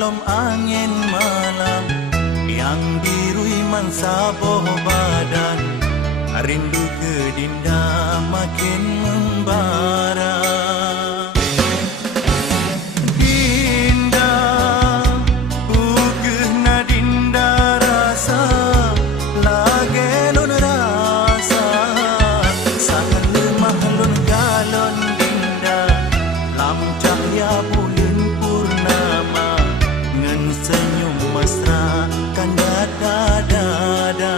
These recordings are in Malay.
malam angin malam yang birui mansaboh badan, rindu ke Dinda makin membara. Dinda, ugeh na Dinda rasa, lage lon rasa, sangat lemah lon galon Dinda, lam cahaya bulan purnama, ngen senyum mesra kan dada-dada.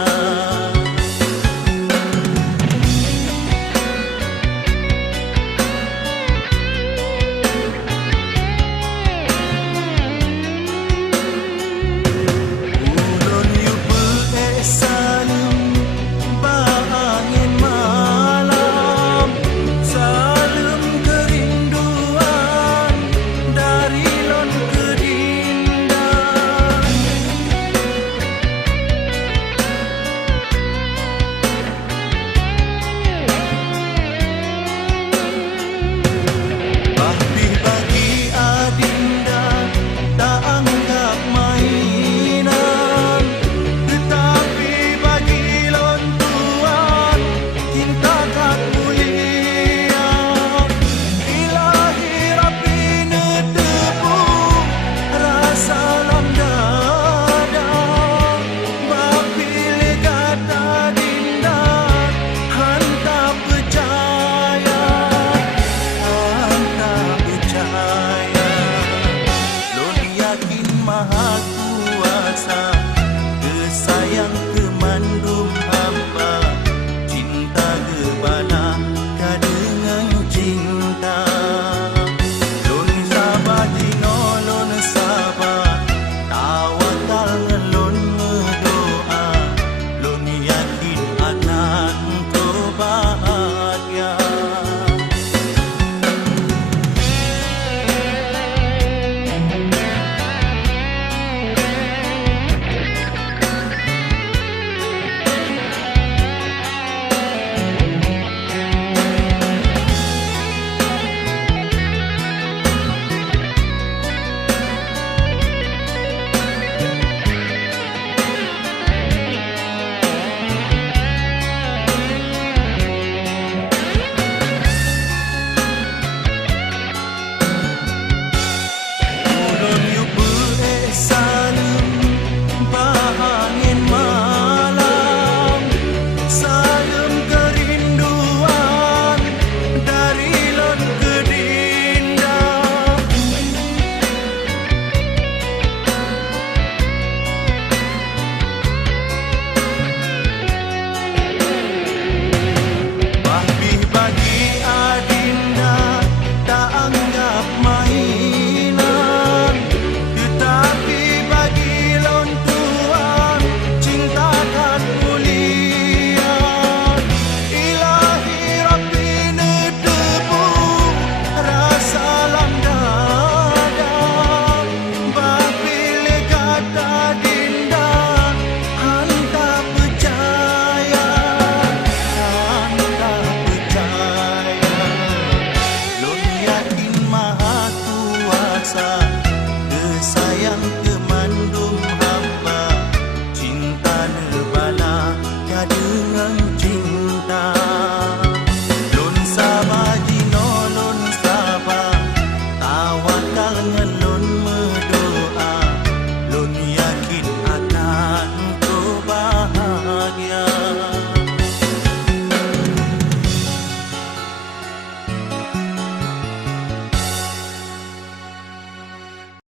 Maha kuasa, kesayang kemandum hamba, cinta gebala kadengan cinta. Lon sabah dino lon sabah, tawakal ngelon ngedoa, lon yakin anak ko bahagia. Kesayang kemandum hamba, cinta nebala kadengan cinta. Lon sabah dino lon sabah, tawakal ngen